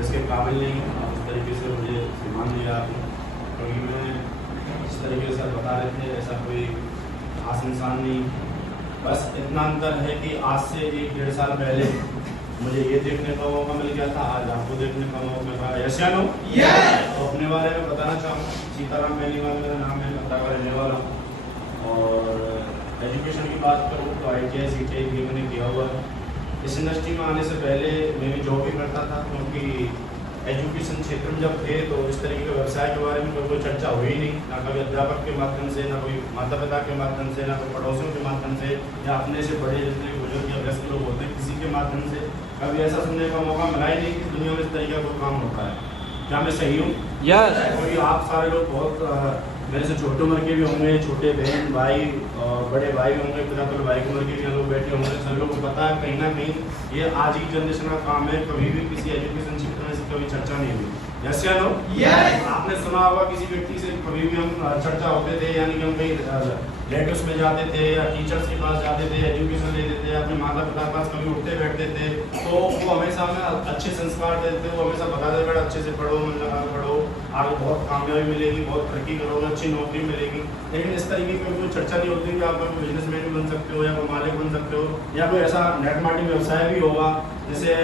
जिसके काबिल नहीं है। आप इस तरीके से मुझे सम्मान दिया आपने, क्योंकि मैं जिस तरीके से बता रहे थे ऐसा कोई खास इंसान नहीं। बस इतना अंतर है कि आज से 1-1.5 साल पहले मुझे ये देखने का मौका मिल गया था, आज आपको देखने का मौका मिल रहा है। यस या नो? तो अपने बारे में बताना चाहूँगा, सीताराम बेनीवाल मेरा नाम है, लता का रहने वाला हूँ। और एजुकेशन की बात करूँ तो ITI CTI भी मैंने किया हुआ है। इस इंडस्ट्री में आने से पहले मैं भी जॉब भी करता था, क्योंकि एजुकेशन क्षेत्र में जब थे तो इस तरीके के व्यवसाय के बारे में कोई चर्चा हुई नहीं, ना कभी अध्यापक के माध्यम से, ना कोई माता पिता के माध्यम से, ना कोई पड़ोसियों के माध्यम से, या अपने से बड़े जितने बुजुर्ग या वयस्क लोग होते हैं किसी के माध्यम से कभी ऐसा सुनने का मौका मिला ही नहीं कि दुनिया में इस तरीके का कोई काम होता है। क्या मैं सही हूँ? यस। क्योंकि आप सारे लोग बहुत मेरे से छोटे उम्र के भी होंगे, छोटे बहन भाई और बड़े भाई भी होंगे, पिता तो भाई की उम्र के भी लोग बैठे होंगे। सभी लोगों को पता है कहीं ना कहीं ये आज की जनरेशन का काम है, कभी भी किसी एजुकेशन क्षेत्र में से कभी चर्चा नहीं हुई। यस या नो? यस। आपने सुना होगा किसी व्यक्ति से कभी भी हम चर्चा होते थे, यानी कि हम कहीं रिलेटिव्स में जाते थे या टीचर्स के पास जाते थे, एजुकेशन लेते थे, अपने माता पिता के पास कभी उठते बैठते थे तो वो हमेशा हमें अच्छे संस्कार देते थे। वो हमेशा बताते बेटा अच्छे से पढ़ो, मन लगा पढ़ो, आगे बहुत कामयाबी मिलेगी, बहुत तरक्की करोगे, अच्छी नौकरी मिलेगी। लेकिन इस तरीके की कोई चर्चा नहीं होती कि आप कोई बिजनेसमैन भी बन सकते हो या कोई मालिक बन सकते हो या कोई ऐसा नेट मार्केटिंग व्यवसाय भी होगा जैसे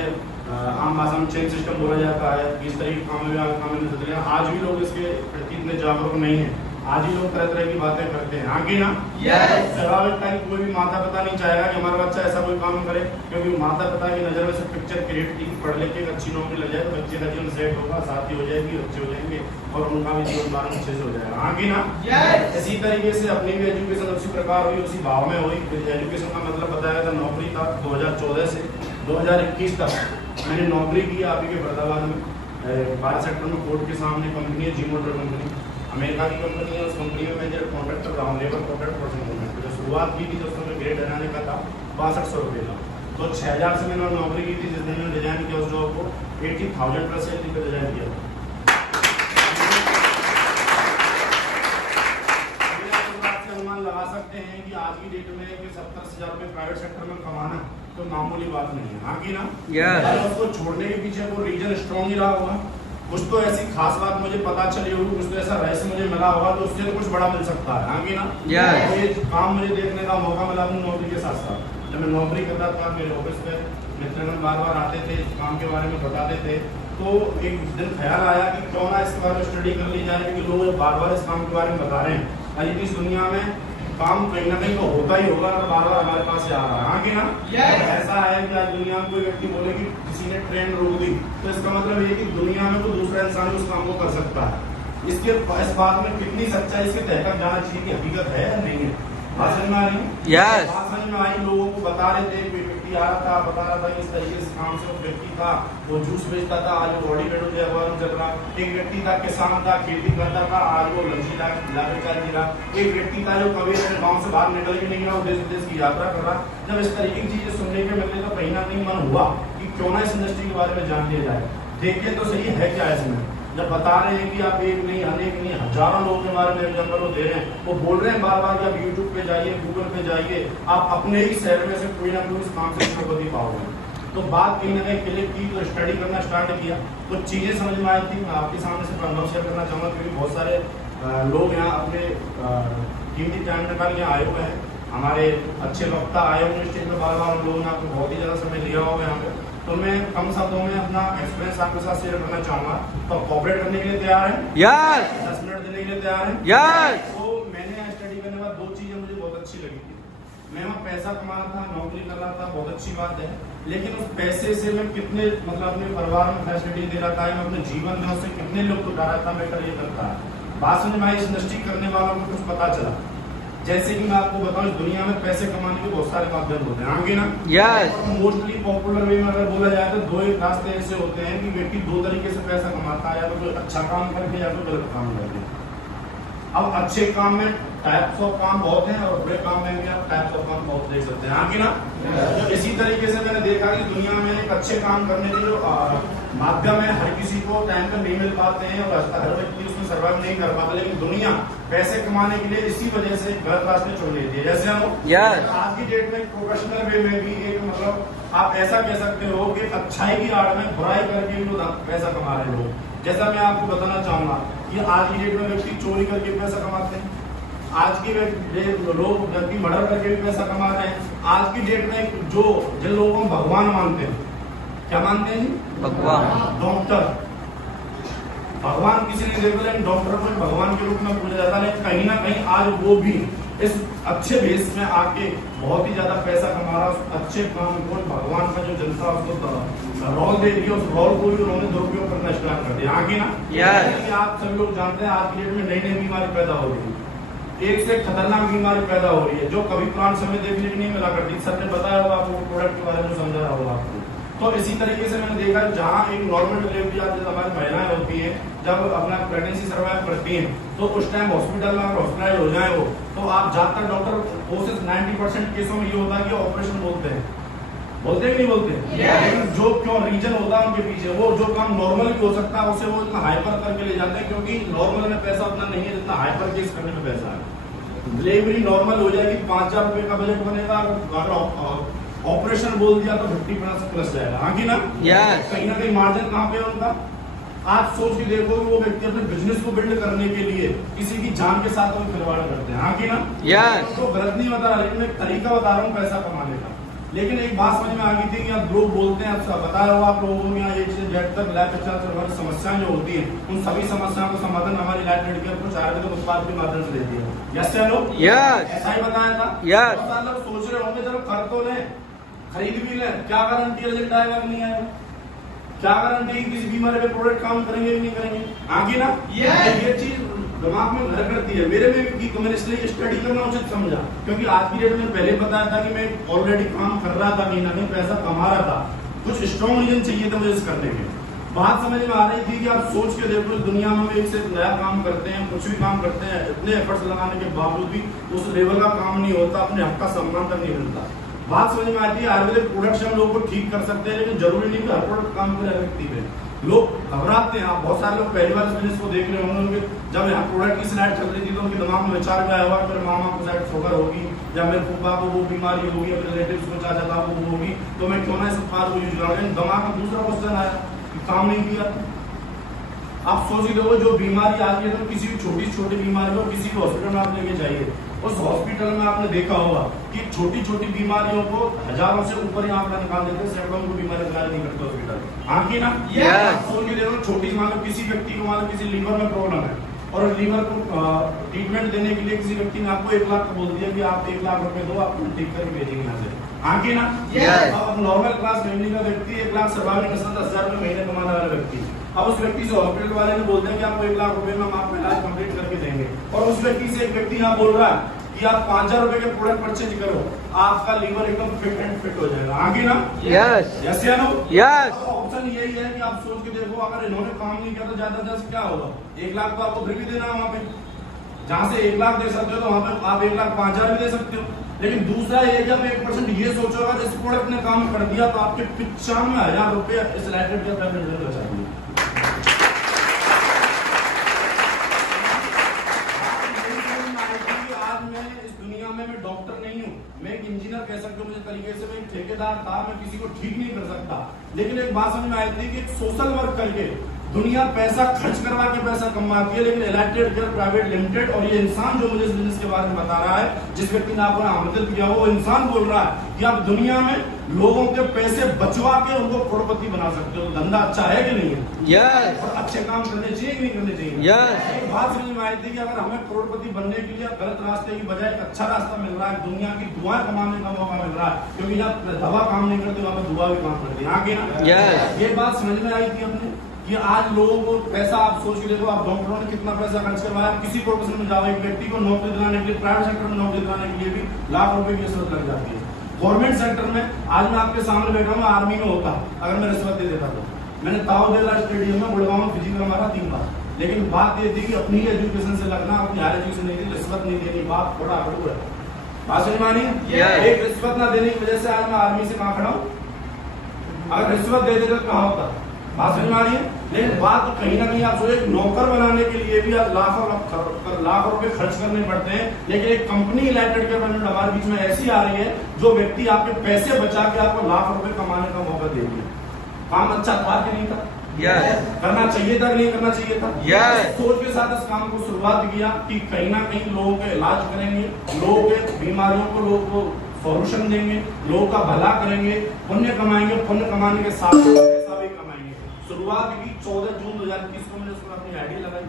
आम भाषा में चेन सिस्टम बोला जाता है कि इस तरीके काम में मिल सकते हैं। आज भी लोग इसके प्रति इतने जागरूक नहीं है, आज ही लोग तरह तरह की बातें करते हैं। आगे ना स्वाभाविक था कि कोई भी माता पिता नहीं चाहेगा कि हमारा बच्चा ऐसा कोई काम करे, क्योंकि माता पिता की नज़र में से पिक्चर क्रिएट की पढ़ लिख के अच्छी नौकरी लग जाए तो बच्चे का जीवन सेट होगा, शादी हो जाएगी, बच्चे हो जाएंगे और उनका भी जीवन धारण अच्छे से हो जाएगा। आगे ना इसी तरीके से अपनी भी एजुकेशन उसी प्रकार हुई, उसी भाव में हुई। एजुकेशन का मतलब बताया था नौकरी था। 2014 से 2021 तक मैंने नौकरी की आप ही के फरीदाबाद में, भारत सेक्टर में कोर्ट के सामने कंपनी है, जी मोटर कंपनी, अमेरिका की कंपनी है। उस कंपनी में मैं जो कॉन्ट्रैक्ट कर रहा हूँ, लेबर कॉन्ट्रैक्ट पर्सन हूँ मैं। जो शुरुआत की थी दोस्तों में ग्रेड बनाने का था 6200 रुपये का, तो 6000 से मैंने नौकरी की थी। जिस दिन मैंने डिजाइन किया उस जॉब को 80,000 प्लस सैलरी पर डिजाइन किया था। अनुमान लगा सकते हैं कि आज की डेट में कि 70,000 रुपये प्राइवेट सेक्टर में कमाना तो मामूली बात नहीं है। हाँ कि ना? उसको छोड़ने के पीछे वो रीजन स्ट्रॉन्ग ही रहा होगा, कुछ तो ऐसी खास बात मुझे पता चली होगी, कुछ तो ऐसा रहस्य मुझे मिला होगा, तो उससे तो कुछ बड़ा मिल सकता है। हाँ कि ना? तो ये काम मुझे देखने का मौका मिला अपनी नौकरी के साथ साथ। जब मैं नौकरी करता था मेरे ऑफिस में मित्रगण बार बार आते थे, इस काम के बारे में बताते थे, तो एक दिन ख्याल आया कि क्यों ना इसके बारे में स्टडी कर ली जाए, क्योंकि लोग बार बार इस काम के बारे में बता रहे हैं। आज इस दुनिया में काम कहीं ना कहीं तो होता ही होगा और बार बार हमारे पास से आ रहा है। हाँ कि ना? ऐसा है कि आज दुनिया में कोई व्यक्ति बोले कि किसी ने ट्रेन रोक दी तो इसका मतलब ये कि दुनिया में कोई दूसरा इंसान उस काम को कर सकता है। इसके इस बात में कितनी सच्चाई इसके तय तक जाना चाहिए कि हकीकत है या नहीं है। बात समझ में आ रही? बात समझ में आई। लोगों को बता रहे थे, व्यक्ति आ रहा था बता रहा था कि इस तरीके से काम से वो व्यक्ति था, वो जूस बेचता था, आज वो बॉडी बिल्डर अखबार में चल रहा। एक व्यक्ति था किसान था, खेती करता था, आज वो लंजीला चाय जी रहा। एक व्यक्ति था जो कभी अपने गाँव से बाहर निकल के नहीं गया, वो देश विदेश की यात्रा कर रहा। जब इस तरीके की चीजें सुनने के मिलने तो कहीं ना कहीं मन हुआ कि क्यों ना इस इंडस्ट्री के बारे में जान लिया जाए, देखें तो सही है क्या इसमें। जब बता रहे हैं कि आप एक नहीं, अनेक नहीं, हजारों लोगों के बारे में एग्जाम्पल दे रहे हैं, वो बोल रहे हैं बार बार कि आप यूट्यूब पे जाइए, गूगल पे जाइए, आप अपने ही शहर में से कोई ना कोई इस काम से प्रगति पाओगे। तो बात कहीं ना कहीं क्लिक की, तो स्टडी करना स्टार्ट किया, तो चीजें समझ में आई थी। मैं आपके सामने सिर्फ अनुभव शेयर करना चाहूँगा, क्योंकि बहुत सारे लोग यहाँ अपने कीमती टाइम निकाल के आए हुए हैं, हमारे अच्छे वक्ता आए हुए स्टेज में, बार बार लोगों ने आपको बहुत ही ज्यादा समय लिया होगा यहाँ पे। तो मैं कम शब्दों में अपना एक्सपीरियंस आपके साथ शेयर करना चाहूँगा। तो कॉपरेट करने के लिए तैयार हैं? 10 मिनट देने के लिए तैयार हैं? तो मैंने यहाँ स्टडी करने के बाद 2 चीजें मुझे बहुत अच्छी लगी थी। मैं वहाँ पैसा कमा रहा था, नौकरी कर रहा था, बहुत अच्छी बात है, लेकिन उस पैसे से मैं कितने मतलब अपने परिवार में फैसिलिटी दे रहा था, मैं अपने जीवन में उससे कितने लोग उठा रहा था, बेटर ये करता है। बात समझ में आई? इस इंडस्ट्री करने वालों को कुछ पता चला। जैसे कि मैं आपको बताऊं, दुनिया में पैसे कमाने के बहुत सारे माध्यम होते हैं। आगे ना? मोस्टली पॉपुलर वे में अगर बोला जाए तो 2 एक रास्ते ऐसे होते हैं कि व्यक्ति 2 तरीके से पैसा कमाता है, या तो कोई अच्छा काम करके या तो गलत काम करके। अब अच्छे काम में टाइप्स ऑफ काम बहुत हैं और बुरे काम में भी आप टाइप्स ऑफ काम बहुत देख सकते हैं, हाँ कि ना? तो इसी तरीके से मैंने देखा कि दुनिया में एक अच्छे काम करने के जो माध्यम है, हर किसी को टाइम पर नहीं मिल पाते हैं और हर व्यक्ति उसमें सर्वाइव नहीं कर पाता, लेकिन दुनिया पैसे कमाने के लिए इसी वजह से गलत रास्ते चुन लेती है। जैसे हम आज की डेट में प्रोफेशनल वे में भी एक मतलब आप ऐसा कह सकते हो कि अच्छाई की आड़ में बुराई करके भी पैसा कमा रहे लोग। जैसा मैं आपको बताना चाहूंगा कि आज की डेट में व्यक्ति चोरी करके पैसा कमाते हैं, आज की लोग व्यक्ति मर्डर करके भी पैसा कमा रहे हैं। आज की डेट में जो जिन लोगों को भगवान मानते हैं, क्या मानते हैं जी? भगवान, डॉक्टर, भगवान किसी ने देखा, लेकिन डॉक्टर को भगवान के रूप में पूजा जाता है, लेकिन कहीं ना कहीं आज वो भी इस अच्छे बेस में आके बहुत ही ज्यादा पैसा कमा रहा है। अच्छे काम को भगवान का जो जनता उसको रोल दे रही है, उस रोल को भी उन्होंने दुरुपयोग करना स्टार्ट कर दिया, आगे ना? आप सभी लोग जानते हैं आज की डेट में नई नई बीमारी पैदा हो रही है, एक से खतरनाक बीमारी पैदा हो रही है जो कभी पुराने समय देखने को नहीं मिला करती। सर ने बताया होगा आपको, प्रोडक्ट के बारे में समझा होगा आपको। तो इसी तरीके से मैंने देखा जहाँ एक नॉर्मल डिलीवरी आज हमारी महिलाएं होती हैं, जब अपना प्रेगनेंसी सर्वाइव करती हैं, तो उस टाइम हॉस्पिटल में अगर हॉस्पिटलाइज हो जाए वो, तो आप ज्यादातर डॉक्टर कोशिश 90% केसों में ये होता है कि ऑपरेशन बोलते हैं कि नहीं बोलते? लेकिन जो क्यों रीजन होता है उनके पीछे, वो जो काम नॉर्मल भी हो सकता है उसे वो इतना हाइपर करके ले जाते हैं, क्योंकि नॉर्मल में पैसा उतना नहीं है जितना हाइपर केस करने में पैसा है। डिलीवरी नॉर्मल हो जाएगी, 5,000 रुपए का बजट बनेगा, अगर ऑपरेशन बोल दिया तो 50% प्लस जाएगा, हाँ कि ना? कहीं ना कहीं मार्जिन कहाँ पे है उनका? आप सोच के देखो कि वो व्यक्ति अपने बिजनेस को बिल्ड करने के लिए किसी की जान के साथ वो खिलवाड़ करते हैं, हाँ कि ना? तो गलत नहीं बता रहा, लेकिन एक तरीका बता रहा हूँ पैसा कमाने का। लेकिन एक बात समझ में आ गई थी कि अब लोग बोलते हैं, अब बताया होगा आप लोगों में, एक से जेड तक लाइफ स्टाइल हमारी समस्याएं जो होती हैं, उन सभी समस्याओं का समाधान हमारी लाइफ मेडिकेल कुछ आयुर्वेदिक उत्पाद के माध्यम से देती है। यस या नो? ऐसा ही बताया था। बहुत सारे लोग सोच रहे होंगे चलो कर तो लें, खरीद भी लें, क्या गारंटी रिजल्ट आएगा कि नहीं आएगा? क्या गारंटी किसी बीमारी पे प्रोडक्ट काम करेंगे कि नहीं करेंगे, आगे ना? ये चीज दिमाग में घर करती है। मेरे में भी मैंने इसलिए स्टडी करना उचित समझा, क्योंकि आज की डेट में पहले बताया था कि मैं ऑलरेडी काम कर रहा था, कहीं ना कहीं पैसा कमा रहा था, कुछ स्ट्रॉन्ग रीजन चाहिए था मुझे इस करने के। बात समझ में आ रही थी कि आप सोच के देखो, दुनिया में एक से नया काम करते हैं, कुछ भी काम करते हैं, इतने एफर्ट्स लगाने के बावजूद भी उस लेवल का काम नहीं होता, अपने हक का सम्मान तक नहीं मिलता। बात समझ में आती है, आयुर्वेदिक प्रोडक्ट हम लोग को ठीक कर सकते हैं, लेकिन जरूरी नहीं कि हर प्रोडक्ट काम करे व्यक्ति पे। लोग घबराते हैं, आप बहुत सारे लोग पहली बार इस बिजनेस को देख रहे होंगे, जब यहाँ प्रोडक्ट की स्लाइड चल रही थी तो उनके दिमाग में विचार क्या हुआ, मेरे मामा को शायद शुगर होगी, या मेरे फूफा को वो बीमारी होगी, अपने रिलेटिव्स को चाचा था वो होगी, तो मैं क्यों ना इस उत्पाद को यूज करूँ। लेकिन दिमाग में दूसरा क्वेश्चन आया कि काम नहीं किया। आप सोच ही देखो, जो बीमारी आ गई है, तो किसी भी छोटी बीमारी हो, किसी भी हॉस्पिटल में आप लेके जाइए, उस हॉस्पिटल में आपने देखा होगा कि छोटी छोटी बीमारियों को हजारों से ऊपर ही आंकड़ा निकाल देते हैं, सैकड़ों को बीमारी इलाज नहीं करते हॉस्पिटल, हाँ कि ना? सोच के देखो, छोटी मानो किसी व्यक्ति को, मानो किसी लीवर में प्रॉब्लम है और लीवर को ट्रीटमेंट देने के लिए किसी व्यक्ति ने आपको 1 लाख का बोल दिया कि आप 1 लाख रुपए दो, आपको ठीक करके भेजेंगे यहाँ से, हाँ कि ना? अब नॉर्मल क्लास फैमिली का व्यक्ति 1 लाख सर्वाइव कर सकता, 10,000 रुपए महीने कमाने वाला व्यक्ति, अब उस व्यक्ति से हॉस्पिटल वाले ने बोलते हैं कि आपको 1 लाख रुपए में हम आपका इलाज कंप्लीट करके देंगे, और उस व्यक्ति से एक व्यक्ति यहाँ बोल रहा है कि आप 5,000 रुपए के प्रोडक्ट परचेज करो, आपका लीवर एकदम फिट एंड फिट हो जाएगा, आगे ना? यस या नो? ऑप्शन यही है कि आप सोच के देखो, अगर इन्होंने काम नहीं किया तो ज्यादा ज्यादा क्या होगा? 1 लाख तो आपको फिर भी देना है वहाँ पे, जहाँ से 1 लाख दे सकते हो तो वहाँ पे आप 1,05,000 भी दे सकते हो। लेकिन दूसरा ये कि आप 1% ये सोचो, अगर इस प्रोडक्ट ने काम कर दिया तो आपके 95,000 रुपए इस लाइटेड के पेमेंट बचा दिए। मैं डॉक्टर नहीं हूँ, मैं एक इंजीनियर कह सकते हो, मुझे तरीके से मैं एक ठेकेदार था, मैं किसी को ठीक नहीं कर सकता, लेकिन एक बात समझ में आई थी कि एक सोशल वर्क करके दुनिया पैसा खर्च करवा के पैसा कमाती है, लेकिन एलाइटेड केयर प्राइवेट लिमिटेड और ये इंसान जो मुझे इस बिजनेस के बारे में बता रहा है, जिस व्यक्ति ने आपको आमंत्रित किया, वो इंसान बोल रहा है कि आप दुनिया में लोगों के पैसे बचवा के उनको करोड़पति बना सकते हो। धंधा अच्छा है कि नहीं है? और अच्छे काम करने चाहिए कि नहीं करने चाहिए? एक बात समझ में आई थी कि अगर हमें करोड़पति बनने के लिए गलत रास्ते की बजाय अच्छा रास्ता मिल रहा है, दुनिया की दुआएं कमाने का मौका मिल रहा है, क्योंकि जब दवा काम नहीं करती वहां पर दुआ भी काम करती है, आगे ना? ये बात समझ में आई थी अपने कि आज लोगों को पैसा, आप सोच के देखो, आप डॉक्टरों ने कितना पैसा खर्च करवाया, किसी प्रोफेशन में जाओ, एक व्यक्ति को नौकरी दिलाने के लिए, प्राइवेट सेक्टर में नौकरी दिलाने के लिए भी लाख रुपए की जरूरत लग जाती है। गवर्नमेंट सेक्टर में आज मैं आपके सामने बैठा हूँ, आर्मी में होता अगर मैं रिश्वत दे देता तो, मैंने ताऊ बिरला स्टेडियम में गुड़गांव में फिजिकल मारा 3 बार, लेकिन बात ये थी कि अपनी एजुकेशन से लगना, अपनी हायर एजुकेशन नहीं थी, रिश्वत नहीं देनी, बात थोड़ा अड़ू है। बात समझ में आनी है? एक रिश्वत ना देने की वजह से आज मैं आर्मी से कहाँ खड़ा हूँ। अगर रिश्वत दे देते तो कहाँ होता। बात समझ में आ रही है? लेकिन बात तो कहीं ना कहीं आप सोचे, नौकर बनाने के लिए भी आज लाख रुपए खर्च करने पड़ते हैं, लेकिन एक कंपनी इलेक्टेड गवर्नमेंट हमारे बीच में ऐसी आ रही है जो व्यक्ति आपके पैसे बचा के आपको लाख रुपए कमाने का मौका देगी। काम अच्छा था कि नहीं था? करना चाहिए था कि नहीं करना चाहिए था? सोच के साथ इस काम को शुरुआत किया कि कहीं ना कहीं लोगों के इलाज करेंगे, लोगों के बीमारियों को लोगों को सॉल्यूशन देंगे, लोगों का भला करेंगे, पुण्य कमाएंगे, पुण्य कमाने के साथ पैसा भी कमाएंगे। शुरुआत की 14 जून 2021 को मैंने उसमें अपनी आईडी लगाई,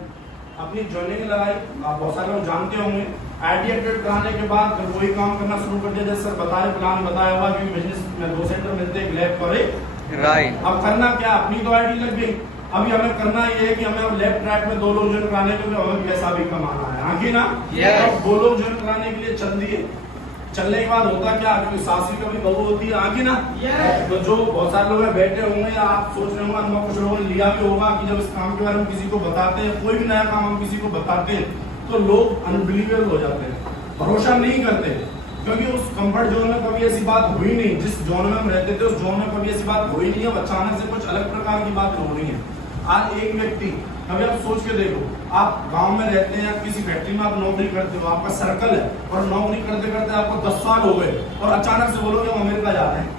अपनी ज्वाइनिंग लगाई। आप बहुत सारे लोग जानते होंगे। आईडी अपडेट कराने के बाद फिर वही काम करना शुरू कर दिया जैसे सर बताए, प्लान बताया हुआ कि बिजनेस में 2 सेंटर मिलते हैं, लैब पर राइट। अब करना क्या, अपनी तो आईडी लग गई, अभी हमें करना ये है कि हमें लेफ्ट ट्रैक में 2 लोग ज्वाइन कराने के लिए हमें पैसा भी कमाना है, हाँ कि ना? अब 2 लोग ज्वाइन कराने के लिए चल दिए। चलने के बाद होता क्या, क्योंकि सासी का भी बहू होती है, आगे ना? तो जो बहुत सारे लोग बैठे होंगे या आप सोच रहे होंगे, अनुभव कुछ लोगों ने लिया भी होगा कि जब इस काम के बारे में किसी को बताते हैं, कोई भी नया काम हम किसी को बताते हैं तो लोग अनबिलीवेबल हो जाते हैं, भरोसा नहीं करते, क्योंकि उस कंफर्ट जोन में कभी ऐसी बात हुई नहीं। जिस जोन में हम रहते थे उस जोन में कभी ऐसी बात हुई नहीं है, अचानक से कुछ अलग प्रकार की बात हो रही है। आज एक व्यक्ति, अभी आप सोच के देखो, आप गांव में रहते हैं, किसी फैक्ट्री में आप नौकरी करते हो, आपका सर्कल है और नौकरी करते करते आपको 10 साल हो गए और अचानक से बोलोगे हम अमेरिका जा रहे हैं,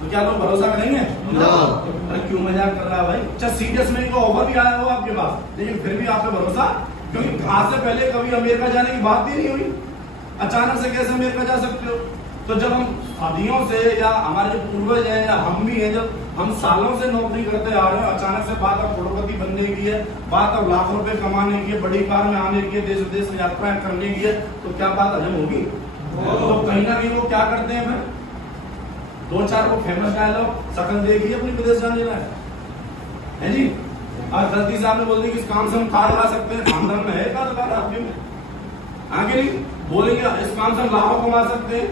तो क्या लोग भरोसा करेंगे? अरे क्यों मजाक कर रहा है भाई? अच्छा सीरियस में इनको ऑफर भी आया हो आपके पास, लेकिन फिर भी आप पे भरोसा, क्योंकि आज से पहले कभी अमेरिका जाने की बात ही नहीं हुई, अचानक से कैसे अमेरिका जा सकते हो? तो जब हम सदियों से या हमारे जो पूर्वज हैं या हम भी हैं, जब हम सालों से नौकरी करते आ रहे हैं, अचानक से बात अब करोड़पति बनने की है, बात अब लाख रुपए कमाने की है, बड़ी कार में आने की है, देश विदेश यात्राएं करने की है, तो क्या बात हजम होगी? तो कहीं ना कहीं वो क्या करते हैं, फिर 2-4 को फेमस डायलॉग शकल देखिए अपनी विदेश जाने है जी। और गलती से आपने बोल दी कि इस काम से हम कार ला सकते हैं, खानदान में है का दुकान आपके में आगे नहीं बोलेंगे, इस काम से हम लाखों कमा सकते हैं।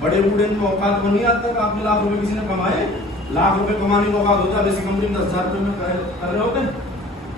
बड़े बूढ़े में औकात को नहीं आता कि आपने लाख रुपए किसी ने कमाए, लाख रुपए कमाने को औकात होता है, ऐसी कंपनी में 10,000 रुपए में कर रहे होते हैं।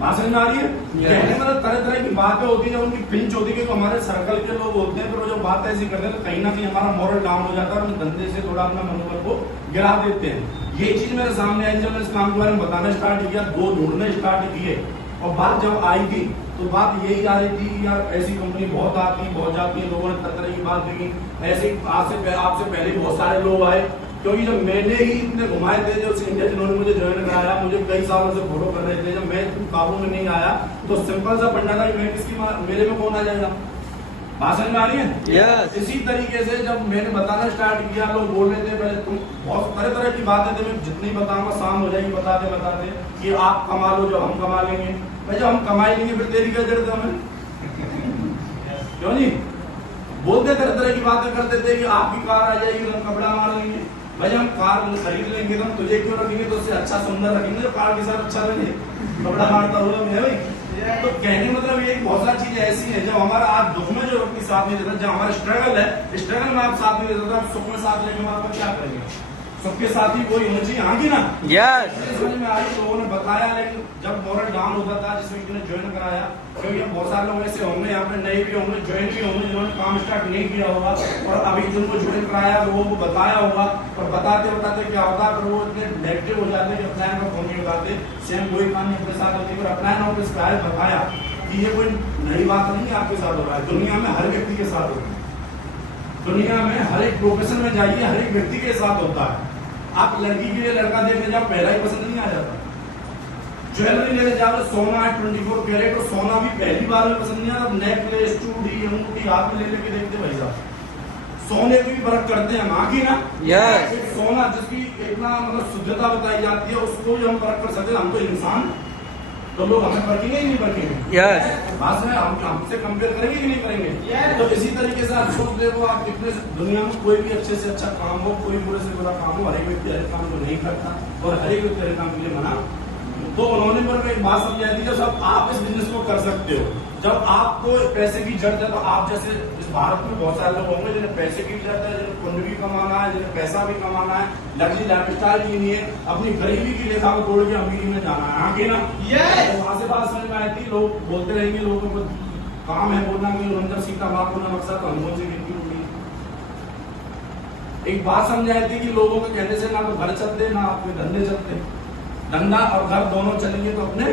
भाषण में आ रही है, कहने मतलब तरह तरह की बातें होती है, जब उनकी पिंच होती है, तो हमारे सर्कल के लोग होते हैं, फिर वो जो बात ऐसी करते हैं तो कहीं ना कहीं हमारा मॉरल डाउन हो जाता है और धंधे से थोड़ा अपना मनोबल को गिरा देते हैं। ये चीज मेरे सामने आई, जब मैं इस काम के बारे में बताना स्टार्ट किया, 2 ढूंढने स्टार्ट किए, और बात जब आई थी तो बात यही आ रही थी यार ऐसी कंपनी बहुत आती बहुत जाती है, लोगों ने तरह तरह की बात देखी। ऐसे आपसे पहले बहुत सारे लोग आए, क्योंकि जब मैंने ही इतने घुमाए थे, जो इंडिया जिन्होंने मुझे ज्वाइन कराया, मुझे कई सालों से फॉलो कर रहे थे, जब मैं काबू में नहीं आया तो सिंपल सा पंडा था कि मैं किसकी मेरे में कौन आ जाएगा। भाषण में आ रही है। इसी तरीके से जब मैंने बताना स्टार्ट किया, लोग बोल रहे थे पहले तुम बहुत तरह तरह की बातें थे, मैं जितनी बताऊंगा शाम हो जाएगी बताते कि आप कमा लो जब हम कमा लेंगे। भाई जब हम कमाई लेंगे फिर तेरी क्या जरूरत है हमें? क्यों नहीं बोलते, तरह तरह की बातें करते थे कि आपकी कार आ जाएगी तो हम कपड़ा मार लेंगे। भाई हम कार खरीद लेंगे तो हम तुझे क्यों रखेंगे, तो उससे अच्छा सुंदर रखेंगे जो कार के साथ अच्छा लगे, कपड़ा मारता हुआ मैं भाई। तो कहने मतलब ये बहुत सारी चीजें ऐसी हैं, जब हमारा आज दुख में जो व्यक्ति साथ नहीं देता, जब हमारा स्ट्रगल है, स्ट्रगल में आप साथ नहीं देते, आप सुख में साथ लेके हमारा क्या करेंगे? सबके साथ ही कोई होना चाहिए, हाँ की ना? समझ में आ रही, लोगों ने बताया, लेकिन जब मॉरल डाउन होता था, जिस व्यक्ति ने ज्वाइन कराया, क्योंकि बहुत सारे लोग ऐसे होंगे यहाँ पे नए भी होंगे, ज्वाइन भी होंगे, जिन्होंने काम स्टार्ट नहीं किया होगा, और अभी जिनको ज्वाइन कराया लोगों को बताया होगा, और बताते बताते क्या होता है, वो इतने नेगेटिव हो जाते कि अपलाइन का फोन नहीं उठाते। सेम कोई काम अपने साथ होती है, अपलाइन ऑफिस का है, बताया कि ये कोई नई बात नहीं है, आपके साथ हो रहा है, दुनिया में हर व्यक्ति के साथ होता है, दुनिया में हर एक प्रोफेशन में जाइए, हर एक व्यक्ति के साथ होता है। आप लड़की के लिए लड़का देखने जाओ, पहला ही पसंद नहीं आ जाता। ज्वेलरी लेने जाओ, सोना है 24 कैरेट, तो सोना भी पहली बार में पसंद नहीं आता। नेकलेस, चूड़ी, अंगूठी हाथ में लेके देखते भाई साहब, सोने की भी फर्क करते हैं, माँ की ना? सोना जिसकी इतना मतलब शुद्धता बताई जाती है, उसको भी हम फर्क कर सकते हैं। हम तो इंसान, तो लोग हमें परखेंगे ही नहीं परखेंगे? बात है, हम हमसे कंपेयर करेंगे कि नहीं करेंगे? तो इसी तरीके से आप सोच देखो, आप कितने दुनिया में कोई भी अच्छे से अच्छा काम हो, कोई बुरे से बुरा काम हो, हर एक व्यक्ति हर काम को नहीं करता और हर एक व्यक्ति हर काम के लिए मना। तो उन्होंने मेरे को एक बात समझाई थी, जब आप इस बिजनेस को कर सकते हो जब आपको पैसे की जरूरत है तो आप जैसे इस भारत में बहुत सारे लोग होंगे जिन्हें पैसे की जरूरत है, जिन्हें पुण्य भी कमाना है, जिन्हें पैसा भी कमाना है, लग्जरी लाइफस्टाइल जीनी है, अपनी गरीबी की रेखा को तोड़ के अमीरी में जाना है। आगे ना तो वहां से बात समझ में आई थी। लोग बोलते रहेंगे, लोगों को काम है बोलना कि अंदर सीता बात होना मकसद तो अनुभव से गिनती होगी। एक बात समझ आई थी कि लोगों के कहने से ना तो घर चलते ना आपके धंधे चलते। धंधा और घर दोनों चलेंगे तो अपने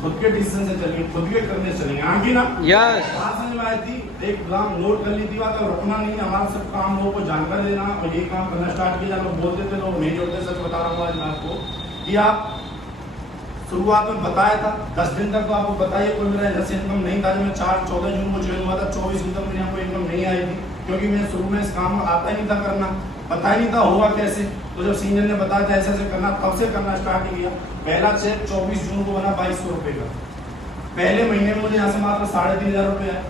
खुद के डिसीजन से चलेंगे, खुद के करने चलेंगे। आगे ना बात समझ में आई थी। एक काम नोट कर ली थी, बात रुकना नहीं, हमारा सब काम लोगों को जानकारी देना और ये काम करना स्टार्ट किया। लोग बोलते थे, लोग नहीं जोड़ते, सच बता रहा हूँ आज मैं आपको कि आप शुरुआत में बताया था 10 दिन तक तो आपको बताइए कोई मेरा जैसे इनकम नहीं था। जब मैं 14 जून को ज्वाइन हुआ था 24 दिन तक मेरे यहाँ कोई इनकम नहीं आई थी, क्योंकि मैं शुरू में इस काम में आता ही नहीं था करना, पता ही नहीं था होगा कैसे। तो जब सीनियर ने बताया था ऐसे ऐसे करना, तब से करना स्टार्ट किया। पहला चेक 24 जून को बना 2200 रुपए का। पहले महीने में मुझे यहाँ से मात्र 3500 रुपए आए।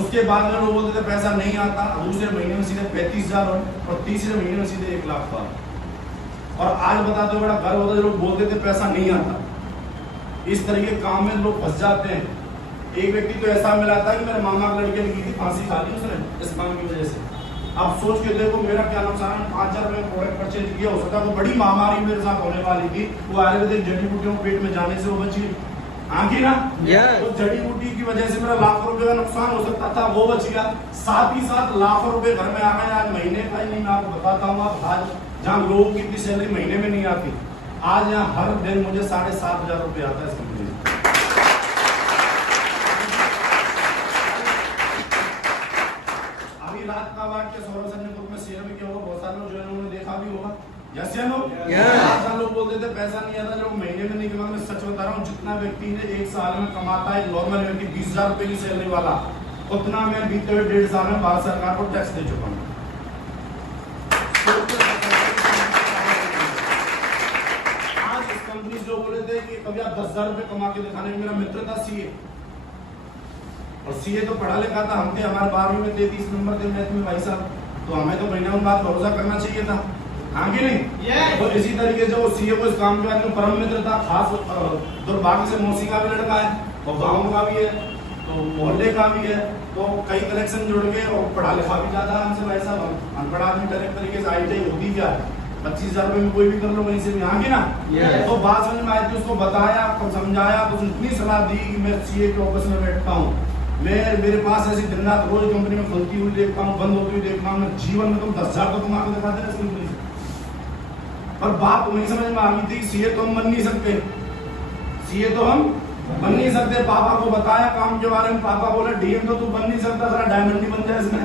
उसके बाद में लोग बोलते थे पैसा नहीं आता, दूसरे महीने में सीधे 35,000 और तीसरे महीने में सीधे 1 लाख का। और आज बताते हो बड़ा गर्व होता है, लोग बोलते थे पैसा नहीं आता। इस तरह के काम में लोग फंस जाते हैं। एक व्यक्ति तो ऐसा मिला था कि मेरे मामा के लड़के ने की थी, फांसी खा ली उसने इस काम की वजह से। आप सोच के देखो, मेरा क्या नुकसान, 5,000 रुपए प्रोडक्ट परचेज किया, हो सकता है बड़ी महामारी मेरे साथ होने वाली थी, वो आयुर्वेदिक जड़ी बूटियों पेट में जाने से वो बची। आगे ना तो जड़ी बूटी की वजह से मेरा लाखों रुपए का नुकसान हो सकता था, वो बच गया। साथ ही साथ लाखों रुपए घर में आ गए। आज महीने का ही नहीं, मैं आपको बताता हूँ, आज जहाँ लोगों की इतनी सैलरी महीने में नहीं आती, आज यहाँ हर दिन मुझे 7,500 रुपए आता है इस कंपनी में। अभी रात का वाक्य सौरभ सर ने ग्रुप में शेयर भी किया होगा, बहुत सारे लोग जो है उन्होंने देखा भी होगा। यस या नो? लोग बोलते थे पैसा नहीं आता, लोग महीने में नहीं कमाते। मैं सच बता रहा हूँ, जितना व्यक्ति ने 1 साल में कमाता है, नॉर्मल व्यक्ति 20,000 रुपए की सैलरी वाला, उतना मैं बीते हुए 1.5 साल में भारत सरकार को टैक्स दे चुका हूँ। आज इस कंपनी जो बोले थे कि कभी आप 10,000 रुपए कमा के दिखाने, मेरा मित्र था सीए, और सीए तो पढ़ा लिखा था, हम थे, हमारे 12वीं में 33 नंबर थे मैथ में भाई साहब, तो हमें तो महीने में बात भरोसा करना चाहिए था। आगे नहीं तो इसी तरीके से वो सीए को इस काम के बाद में परम मित्र था। खास दुर्भाग्य से मौसी का भी लड़का है और गाँव का भी है, तो मोहल्ले का भी है, तो कई कलेक्शन जुड़ गए और पढ़ा लिखा भी ज्यादा हमसे भाई साहब। अनपढ़ आदमी डायरेक्ट तरीके से ITI होती क्या है, 25,000 रुपए में कोई भी कर लो वहीं से भी। आगे ना तो बात समझ में आई थी, उसको बताया, समझाया, तो उसने इतनी सलाह दी कि मैं सीए के ऑफिस में बैठता हूँ, मेरे पास ऐसी दिन रात रोज कंपनी में खुलती हुई देखता हूँ, बंद होती हुई देखता हूँ, जीवन में तुम 10,000 तो कमा के दिखा देना इस कंपनी से। पर बात वही समझ में आ गई थी, सीए तो हम बन नहीं सकते, सीए तो हम बन नहीं सकते। पापा को बताया काम के बारे में, पापा बोले डीएम तो तू बन नहीं सकता, जरा डायमंड ही बन जाए इसमें।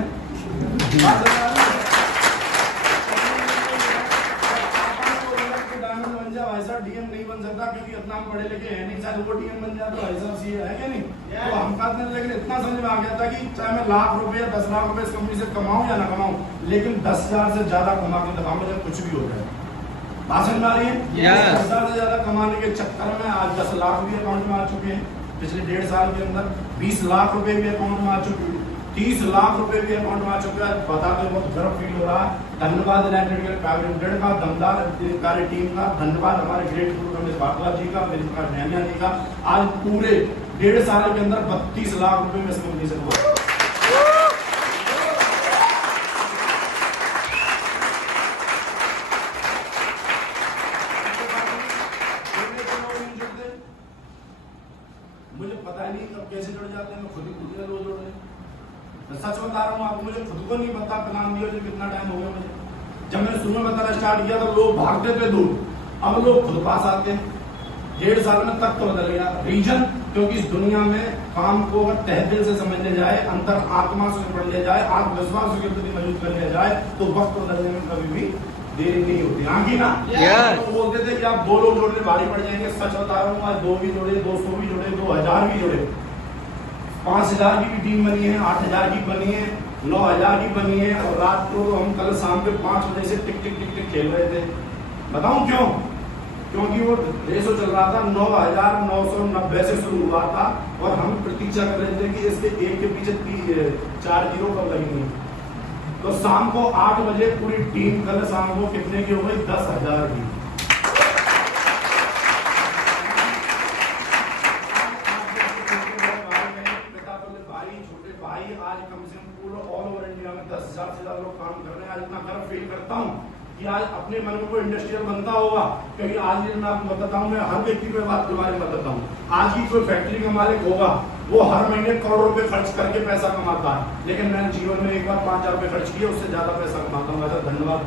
डायमंड बन जाए भाई साहब, डीएम नहीं बन सकता क्योंकि इतना पढ़े लिखे है नहीं, शायद वो डीएम बन जाए तो भाई साहब सीए है क्या नहीं। तो हम कहते हैं, लेकिन इतना समझ में आ गया था कि चाहे मैं लाख रुपए या 10 लाख रुपए इस कंपनी से कमाऊं या ना कमाऊं, लेकिन 10,000 से ज्यादा कमा के दिखाऊं, मुझे कुछ भी हो जाए। भाषण में आ रही है 10,000 से ज्यादा कमाने के चक्कर में आज 10 लाख भी अकाउंट में आ चुके हैं। पिछले 1.5 साल के अंदर 20 लाख रुपए भी अकाउंट में आ चुके हैं, 30 लाख रुपए भी अकाउंट में आ चुके हैं। बताते बहुत गर्व फील हो रहा है। धन्यवाद प्राइवेट लिमिटेड का, दमदार कार्य टीम का, धन्यवाद हमारे ग्रेट गुरु रमेश भागवत जी का, मेरे प्रकाश नैनिया जी का। आज पूरे 1.5 साल के अंदर 32 लाख रुपए में इस कंपनी से हुआ। मुझे पता ही नहीं कब कैसे जुड़ जाते हैं, मैं खुद ही रोज जुड़ रहे। मैं सच बता रहा हूँ आपको, मुझे खुद को नहीं पता प्लान दिया कितना टाइम हो गया मुझे। जब मैंने शुरू में बताना स्टार्ट किया तो लोग भागते थे दूर, अब लोग खुद पास आते हैं। 1.5 साल में तक तो बदल गया। रीजन क्योंकि इस दुनिया में काम को अगर तहे दिल से समझ लिया जाए, अंतर आत्मा से पढ़ लिया जाए, आत्मविश्वास के प्रति मजबूत कर लिया जाए, तो वक्त बदलने में कभी भी देरी नहीं होती। आगे ना तो बोलते थे कि आप 2 लोग जोड़ने भारी पड़ जाएंगे। सच बता रहा हूँ, आज 2 भी जोड़े, 200 भी जोड़े, 2,000 भी जोड़े, 5,000 की भी टीम बनी है, 8,000 की बनी है, 9,000 की बनी है। और रात को हम कल शाम के 5 बजे से टिक टिक टिक टिक खेल रहे थे। बताऊं क्यों? क्योंकि वो रेशो चल रहा था, 9,990 से शुरू हुआ था और हम प्रतीक्षा कर रहे थे कि इसके एक के पीछे 4 जीरो कब लगेंगे। तो शाम को 8 बजे पूरी टीम कल शाम को कितने की हो गई? 10,000 की। सकता हूँ कि आज अपने मन में कोई इंडस्ट्रियल बनता होगा, क्योंकि आज मैं आपको बताता हूँ, मैं हर व्यक्ति को बात के बारे में बताता हूँ। आज की कोई फैक्ट्री का मालिक होगा, वो हर महीने करोड़ों रुपए खर्च करके पैसा कमाता है, लेकिन मैंने जीवन में एक बार 5,000 रुपए खर्च किए, उससे ज्यादा पैसा कमाता हूँ। ऐसा धन्यवाद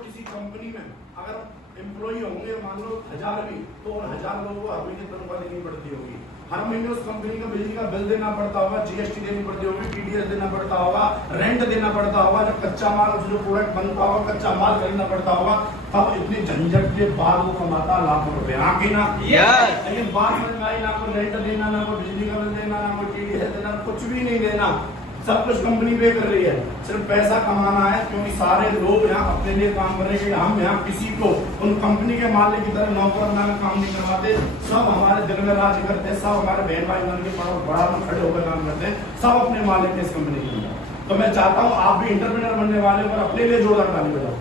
किसी कंपनी में अगर एम्प्लॉई होंगे मान लो 1000 भी, तो 1000 लोगों को हर महीने तनख्वाह देनी पड़ती होगी। हर महीने उस कंपनी का बिजली का बिल देना पड़ता होगा, जीएसटी देनी पड़ती होगी, टीडीएस देना पड़ता होगा, रेंट देना पड़ता होगा, जब कच्चा माल जो प्रोडक्ट बनता होगा, कच्चा माल खरीदना पड़ता होगा, तब इतने झंझट के बाद वो कमाता लाखों रुपए। आगे ना लेकिन बात समझ में आई, ना कोई रेंट देना, ना कोई बिजली का बिल देना, ना कोई टीडीएस देना, कुछ भी नहीं देना, सब कुछ कंपनी पे कर रही है, सिर्फ पैसा कमाना है। क्योंकि सारे लोग यहाँ अपने लिए काम कर रहे हैं, हम यहाँ किसी को उन कंपनी के मालिक की तरह नौकराना में काम नहीं करवाते, सब हमारे दिल में राज करते हैं, सब हमारे बहन भाई बन के बड़ा में खड़े होकर काम करते हैं, सब अपने मालिक है इस कंपनी के अंदर। तो मैं चाहता हूँ आप भी इंटरप्रेन्योर बनने वाले पर अपने लिए जोरदार ताली बजाओ।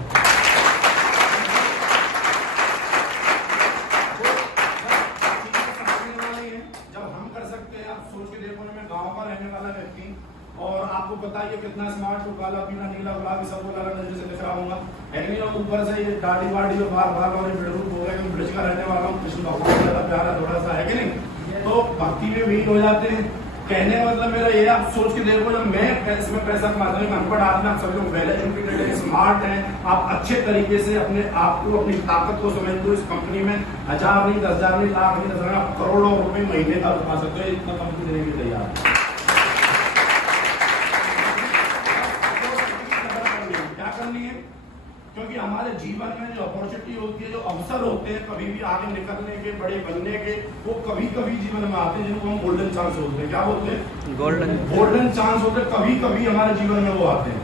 जब हम कर सकते हैं, आप सोच के देखो, मैं गाँव का रहने वाला व्यक्ति, और आपको बताइए कितना स्मार्ट हो, काला पीला नीला गुलाबी सबको अलग नजर से दिख रहा हूँ, ऊपर से ये दाढ़ी वाड़ी और बार बार और बेडरूम हो गया, मैं ब्रिज का रहने वाला हूँ, कृष्ण भगवान ज्यादा प्यारा थोड़ा सा है कि नहीं, तो भक्ति में भी हो जाते हैं। कहने का मतलब मेरा ये, आप सोच के देखो, जब मैं इसमें पैसा कमाता हूँ, अनपढ़ आदमी, आप सब लोग वेल एजुकेटेड है, स्मार्ट हैं, आप अच्छे तरीके से अपने आप को, अपनी ताकत को समझते हो, इस कंपनी में 1000 नहीं, 10,000 नहीं, लाख नहीं, 10,000, आप करोड़ों रुपए महीने का उठा सकते हो, इतना कंपनी देने के तैयार है। क्योंकि हमारे जीवन में जो अपॉर्चुनिटी होती है, जो अवसर होते हैं कभी भी आगे निकलने के, बड़े बनने के, वो कभी कभी जीवन में आते हैं, जिनको हम गोल्डन चांस बोलते हैं। क्या बोलते हैं? गोल्डन चांस होते हैं, कभी कभी हमारे जीवन में वो आते हैं।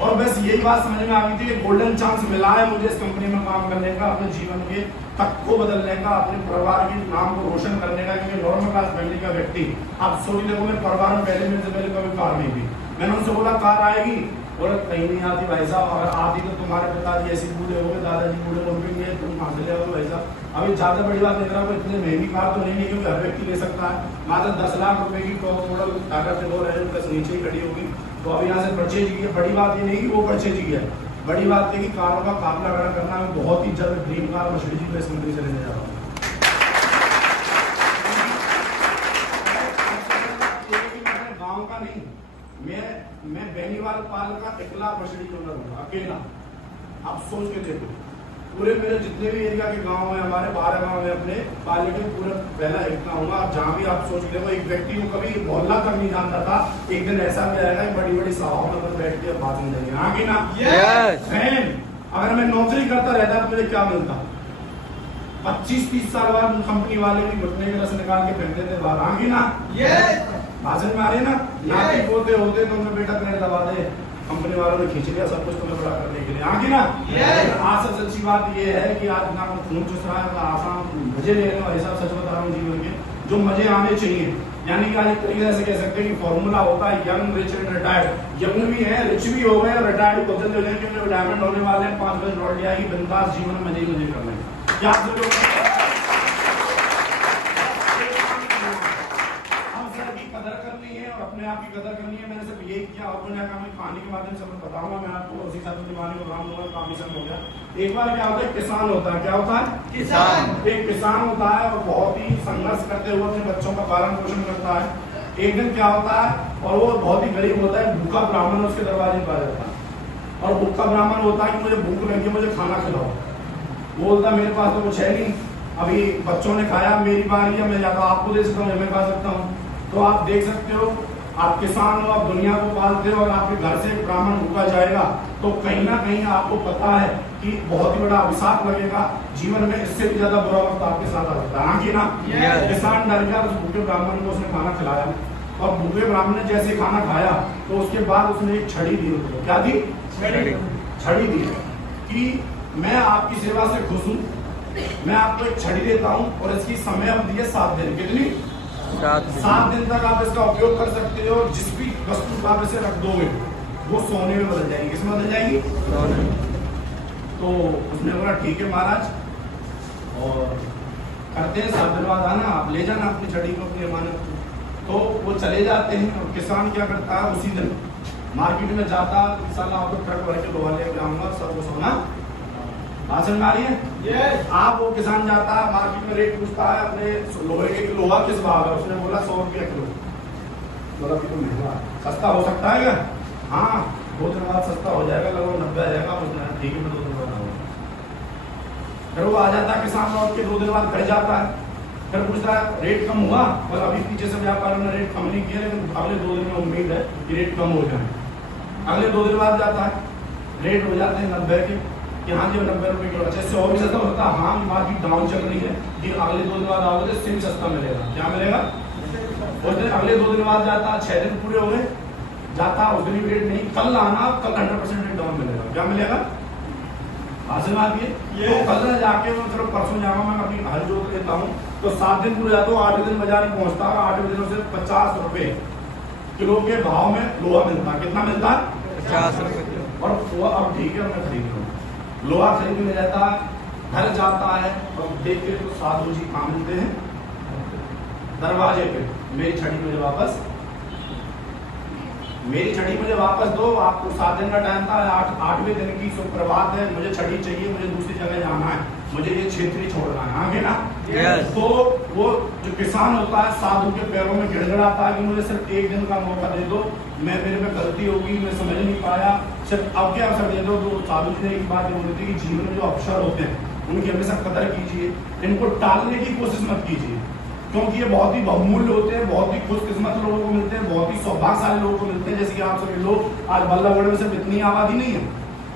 और बस यही बात समझ में आ गई थी कि गोल्डन चांस मिला है मुझे इस कंपनी में काम करने का, अपने जीवन के तक को बदलने का, अपने परिवार के नाम को रोशन करने का। क्योंकि नॉर्मल क्लास फैमिली का व्यक्ति, आप सोच देखो, मेरे परिवार में पहले मेरे से पहले कभी कार नहीं थी, मैंने उनसे बोला कार आएगी, और कहीं नहीं आती भाई साहब, अगर आती तो तुम्हारे पिताजी ऐसे बूढ़े हो गए, दादाजी बूढ़े हो गए, तुम कहाँ से ले आओगे भाई साहब। अभी ज्यादा बड़ी बात नहीं करा, इतनी महंगी कार तो नहीं, क्योंकि हर व्यक्ति ले सकता है, मात्र 10 लाख रुपए की थोड़ा टाटा से 2 रहे प्लस नीचे ही खड़ी होगी, तो अभी यहाँ से परचेज की है। बड़ी बात ये नहीं कि वो परचेज की है, बड़ी बात है कि कारों का काफिला खड़ा करना है, बहुत ही जल्द ड्रीम कार मर्सिडीज को इस कंपनी से लेने जा रहा हूँ। गाँव का नहीं, मैं बेनीवाल पाल का इकला मर्सिडीज ओनर हूँ, अकेला। आप सोच के देखो, पूरे मेरे जितने भी एरिया के गांव हैं, हमारे 12 गांव में अपने पाले के पूरा पहला इतना हूँ। आप जहाँ भी आप सोच के देखो, एक व्यक्ति को कभी मोहल्ला तक नहीं जानता था, एक दिन ऐसा भी आएगा कि बड़ी बड़ी सभाओं में बैठ के बात नहीं करेंगे। हाँ कि ना? अगर मैं नौकरी करता रहता तो मुझे क्या मिलता? 25-30 साल बाद कंपनी वाले भी घुटने के रस निकाल के फेंकते थे बाहर। हाँ कि ना? भाषण में आ रहे ना, नाती पोते होते तो उन्हें बेटा तेरे दबा दे, कंपनी वालों ने खींच लिया सब कुछ तुम्हें बड़ा करने के लिए। आगे ना आज सबसे अच्छी बात ये है कि आज ना खून चुस रहा है, तो आसान मजे ले रहे हो, ऐसा सच बता रहा हूँ, जीवन के जो मजे आने चाहिए। यानी कि आज एक तरीके से कह सकते हैं कि फॉर्मूला होता है young, rich and retired. Young भी है, रिच भी हो गए, और रिटायर्ड बहुत जल्दी हो जाएंगे, क्योंकि रिटायरमेंट होने वाले हैं, 5 बजे लौट जाएगी, बिंदास जीवन में मजे ही मजे करने। क्या कदर करनी है और अपने आप की कदर करनी है। मैंने सिर्फ यही किया, और मैंने कहानी के माध्यम से बताऊंगा मैं आपको, उसी साथ दीवानी को नाम दूंगा, काफी समय हो गया। एक बार क्या होता है, किसान होता है, क्या होता है? किसान। एक किसान होता है और बहुत ही संघर्ष करते हुए अपने बच्चों का पालन पोषण करता है। एक दिन क्या होता है, और वो बहुत ही गरीब होता है, भूखा ब्राह्मण उसके दरवाजे पर आ जाता है, और भूखा ब्राह्मण होता है कि मुझे भूख लगी है, मुझे खाना खिलाओ। बोलता मेरे पास तो कुछ है नहीं, अभी बच्चों ने खाया, मेरी बारी है, मैं ज्यादा आपको दे सकता हूँ, मैं खा सकता हूँ। तो आप देख सकते हो, आप किसान हो, आप दुनिया को पालते हो, और आपके घर से एक ब्राह्मण भूखा जाएगा तो कहीं ना कहीं आपको पता है कि बहुत ही बड़ा अभिशाप लगेगा जीवन में, इससे भी ज्यादा बुरा वक्त आपके साथ आ सकता है। हाँ कि ना? किसान डर गया, उस भूखे ब्राह्मण को उसने खाना खिलाया, और भूखे ब्राह्मण ने जैसे खाना खाया तो उसके बाद उसने एक छड़ी दी उसको। क्या दी? छड़ी दी कि मैं आपकी सेवा से खुश हूँ, मैं आपको एक छड़ी देता हूँ, और इसकी समय अवधि है 7 दिन। कितनी? 7 दिन तक आप इसका उपयोग कर सकते हो। जिस भी वस्तु को आप इसे रख दोगे वो सोने में बदल जाएगी। किसमें बदल जाएगी? तो उसने बोला ठीक है महाराज, और करते हैं 7 दिन बाद आना, आप ले जाना अपनी छड़ी को, अपनी अमानत को। तो वो चले जाते हैं और किसान क्या करता है, उसी दिन मार्केट में जाता, इंशाल्लाह आपको ट्रक भर के लोहा लेके आऊंगा, सब वो सोना भाषण में आ रही है। आप वो किसान जाता है मार्केट में, रेट पूछता है अपने लोहे के लोहा किस भाव है, उसने बोला 100 रुपया किलो, बोला कि तो महंगा, सस्ता हो सकता है क्या? हाँ 2 दिन बाद सस्ता हो जाएगा, लगभग 90 आ जाएगा। उसने ठीक है, मैं 2 दिन बाद आऊंगा। फिर वो आ जाता है किसान लौट के 2 दिन बाद घर जाता है, फिर पूछता है रेट कम हुआ, और अभी पीछे से व्यापारियों ने रेट कम नहीं किया, लेकिन अगले 2 दिन में उम्मीद है कि रेट कम हो जाए। अगले 2 दिन बाद जाता है, रेट हो जाते हैं 90 के, कि हाँ जी 90 रुपये किलो, अच्छा इससे और भी सस्ता होता है, हाँ मार्केट डाउन चल रही है, कि अगले 2 दिन बाद आओगे तो सिम सस्ता मिलेगा। क्या मिलेगा? उस दिन अगले 2 दिन बाद जाता, 6 दिन पूरे हो गए, जाता उस दिन रेट नहीं, कल आना, कल 100% रेट डाउन मिलेगा। क्या मिलेगा? हासिल बात ये तो कल ना जाके मैं चलो परसों जाऊंगा, मैं अपनी हल जोत लेता हूँ, तो 7 दिन पूरे जाता हूँ, 8 दिन बाजार में पहुंचता है, 8 दिनों से 50 रुपए किलो के भाव में लोहा मिलता है। कितना मिलता है? 50 रुपए। और वो अब ठीक है, मैं खरीद लूँ, लोहा खरीद में जाता है, घर जाता है और देख के तो साधु जी कहाँ मिलते हैं, दरवाजे पे, मेरी छड़ी मुझे वापस, मेरी छड़ी मुझे वापस दो। आपको 7 दिन का टाइम था, 8वें दिन की सुप्रभात है, मुझे छड़ी चाहिए, मुझे दूसरी जगह जाना है, मुझे ये क्षेत्र छोड़ना है, आगे ना। तो वो जो किसान होता है साधु के पैरों में गिड़गिड़ाता है कि मुझे सिर्फ 1 दिन का मौका दे दो, मैं मेरे में गलती होगी, मैं समझ नहीं पाया, सिर्फ अब क्या अवसर दे दो। तो साधु जी ने एक बात बोली थी कि जीवन में जो अवसर होते हैं उनकी हमेशा कदर कीजिए, इनको टालने की कोशिश मत कीजिए, क्योंकि ये बहुत ही बहुमूल्य होते हैं, बहुत ही खुशकिस्मत लोगों को मिलते हैं, बहुत ही सौभाग्यशाली लोगों को मिलते हैं। जैसे कि आप सभी लोग आज बल्लभगढ़ में सिर्फ इतनी आबादी नहीं है,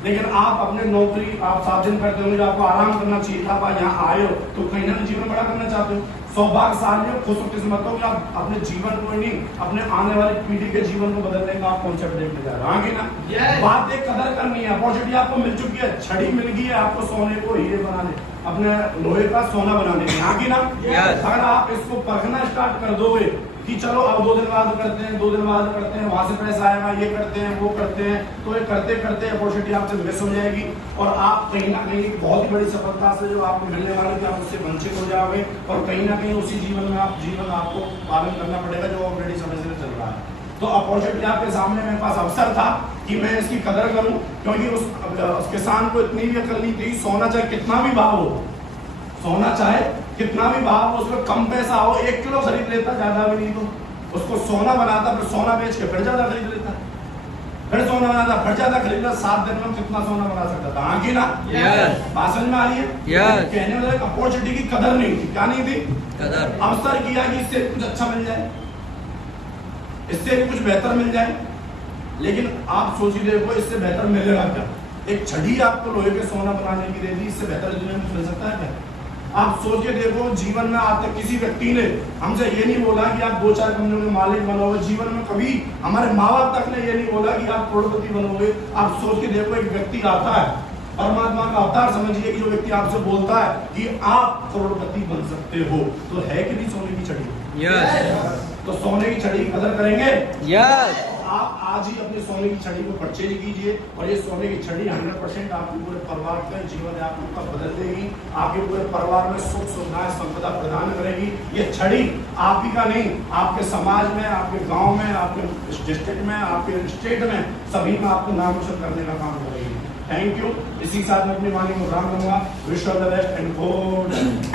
लेकिन आप अपने नौकरी आप 7 दिन करते होंगे, आपको आराम करना चाहिए था, आप यहाँ आए हो तो कहीं ना कहीं जीवन बड़ा करना चाहते हो, सौभाग्यशाली हो, खुशकिस्मत हो कि आप अपने जीवन को नहीं, अपने आने वाली पीढ़ी के जीवन को बदलने का आप कॉन्सेप्ट देखने जा रहे हैं ना। बात एक कदर करनी है, अपॉर्चुनिटी आपको मिल चुकी है, छड़ी मिल गई है आपको सोने को हीरे बनाने, अपने लोहे का सोना बनाने की, हाँ की ना। अगर आप इसको परखना स्टार्ट कर दोगे कि चलो अब 2 दिन बाद करते हैं, 2 दिन बाद करते हैं, वहां से पैसा आएगा, ये करते हैं, वो करते हैं, तो ये करते करते अपॉर्चुनिटी आपसे मिस हो जाएगी और आप कहीं ना कहीं बहुत ही बड़ी सफलता से जो आपको मिलने वाली थी आप उससे वंचित हो जाओगे और कहीं ना कहीं उसी जीवन में आप जीवन आपको पालन करना पड़ेगा जो ऑलरेडी समय से चल रहा है। तो अपॉर्चुनिटी आपके सामने मेरे पास अवसर था कि मैं इसकी कदर करूं, क्योंकि उस किसान को इतनी भी अकल नहीं थी, सोना चाहे कितना भी भाव हो, सोना चाहे कितना भी भाव हो, उसमें कम पैसा हो, 1 किलो खरीद लेता, ज्यादा भी नहीं, तो उसको सोना बनाता, फिर सोना बेच के फिर ज्यादा खरीद लेता, फिर सोना बनाता, फिर ज्यादा खरीद लेता, 7 दिन में कितना सोना बना सकता था, हाँ की ना। भाषण में आ रही है, कहने वाले अपॉर्चुनिटी की कदर नहीं थी, क्या नहीं थी? कदर। अवसर किया कि इससे कुछ अच्छा मिल जाए, इससे भी कुछ बेहतर मिल जाए, लेकिन आप सोचिए देखो इससे बेहतर मिलेगा क्या? एक छड़ी आपको लोहे के सोना बनाने की दे दी, इससे बेहतर दुनिया में मिल सकता है क्या? आप सोच के देखो, जीवन में आज तक किसी व्यक्ति ने हमसे ये नहीं बोला कि आप 2-4 कंपनियों के मालिक बनोगे, जीवन में कभी हमारे माँ बाप तक ने ये नहीं बोला कि आप करोड़पति बनोगे। आप सोच के देखो, एक व्यक्ति आता है, परमात्मा का अवतार समझिए, कि जो व्यक्ति आपसे बोलता है कि आप करोड़पति बन सकते हो, तो है कि नहीं सोने की छड़ी? यस। तो सोने की छड़ी की कदर करेंगे? यस। आप आज ही अपने सोने की छड़ी को परचेज कीजिए और ये सोने की छड़ी 100% आपके पूरे परिवार का जीवन है आपका बदल देगी, आपके पूरे परिवार में सुख सुविधाएं संपदा प्रदान करेगी। ये छड़ी आप ही का नहीं, आपके समाज में, आपके गांव में, आपके डिस्ट्रिक्ट में, आपके स्टेट में, सभी में आपको नाम रोशन करने का काम करेगी। Thank you. इसी साथ में अपनी वाणी को विराम दूंगा। Wish all the best and good.